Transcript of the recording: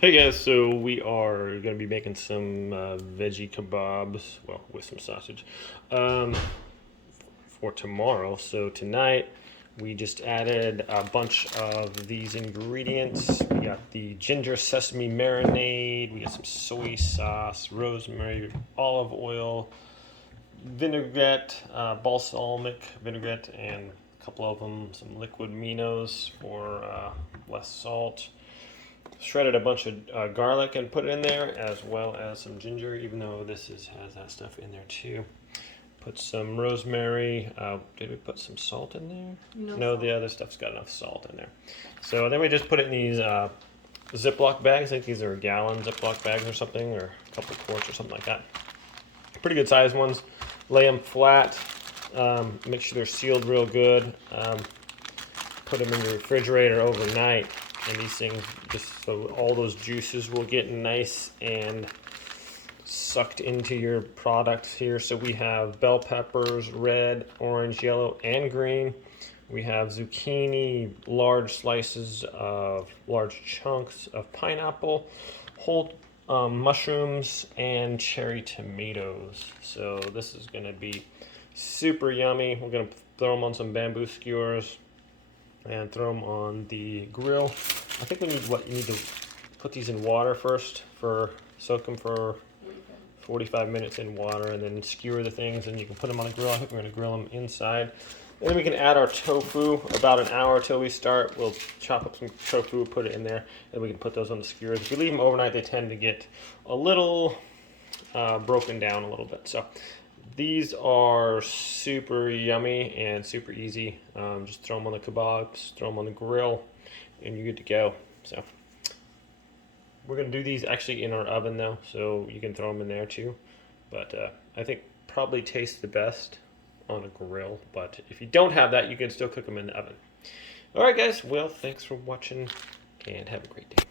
Hey guys, so we are going to be making some veggie kebabs, well, with some sausage, um, for tomorrow. So tonight we just added a bunch of these ingredients. We got the ginger sesame marinade, we got some soy sauce, rosemary, olive oil, vinaigrette, balsamic vinaigrette, and a couple of them, some liquid minos for less salt. Shredded a bunch of garlic and put it in there, as well as some ginger, even though has that stuff in there too. Put some rosemary. Did we put some salt in there? No, the other stuff's got enough salt in there. So then we just put it in these Ziploc bags. I think these are gallon Ziploc bags or something, or a couple quarts or something like that. Pretty good sized ones. Lay them flat. Make sure they're sealed real good. Put them in your refrigerator overnight. And these things, just so all those juices will get nice and sucked into your products here. So we have bell peppers, red, orange, yellow, and green. We have zucchini, large slices of large chunks of pineapple, whole mushrooms, and cherry tomatoes. So this is going to be super yummy. We're going to throw them on some bamboo skewers and throw them on the grill. I think you need to put these in water first, soak them for 45 minutes in water, and then skewer the things, and you can put them on the grill. I think we're going to grill them inside. And then we can add our tofu about an hour till we start. We'll chop up some tofu, put it in there, and we can put those on the skewers. If you leave them overnight, they tend to get a little broken down a little bit. So these are super yummy and super easy. Just throw them on the kebabs, throw them on the grill, and you're good to go. So we're going to do these actually in our oven though, so you can throw them in there too. But I think probably taste the best on a grill. But if you don't have that, you can still cook them in the oven. All right, guys. Well, thanks for watching, and have a great day.